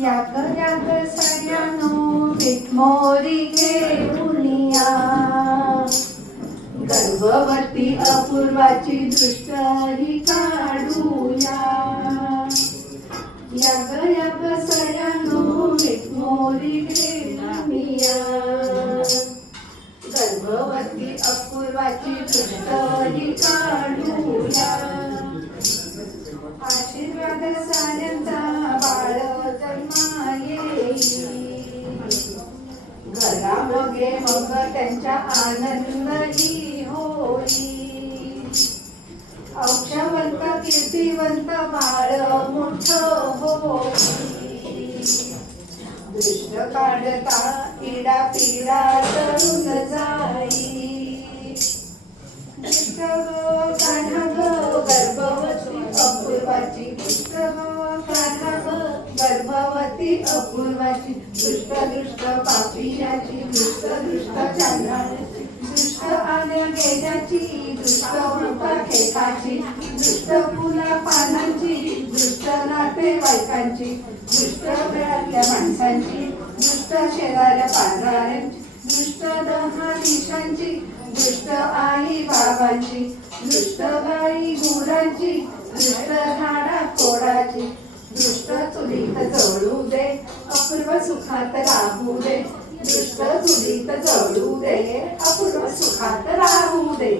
याग सगळ्यांनो मोरी घेऊन या, गर्भवती अपूर्वाची दृष्ट ही काढूया. याग सगळ्यांनो मोरी घेऊन या, गर्भवती अपूर्वाची दृष्ट ही काढूया. आशीर्वाद साऱ्यांचा बाळ जन्मा येईल, घरामध्ये मग त्यांच्या आनंदही होईल. औक्षवंत कीर्तिवंत बाळ मोठं होईल, दृष्ट काढता इडा पिडा तरुण जाईल. दृष्ट काढा गर्भवती अपूर्वाची, दृष्ट काढा गर्भवती अपूर्वाची, दृष्ट दृष्ट पापियाची, दृष्ट दृष्ट चांडाळाची, दृष्ट आल्या गेल्याची, दृष्ट वृता खेकाची, दृष्ट फुला पानांची, दृष्ट नातेवाईकांची, दृष्ट घरातल्या माणसांची, दृष्ट शेजाऱ्या पांढऱ्यांची, दृष्ट दहादिशांची, दृष्ट आई बाबांची, दृष्ट गाई गुरांची, दृष्ट झाडा खोडाची, दृष्ट चुलीत जळू दे अपूर्व सुखात राहू दे, दृष्ट चुलीत जळू दे अपूर्व सुखात राहू दे.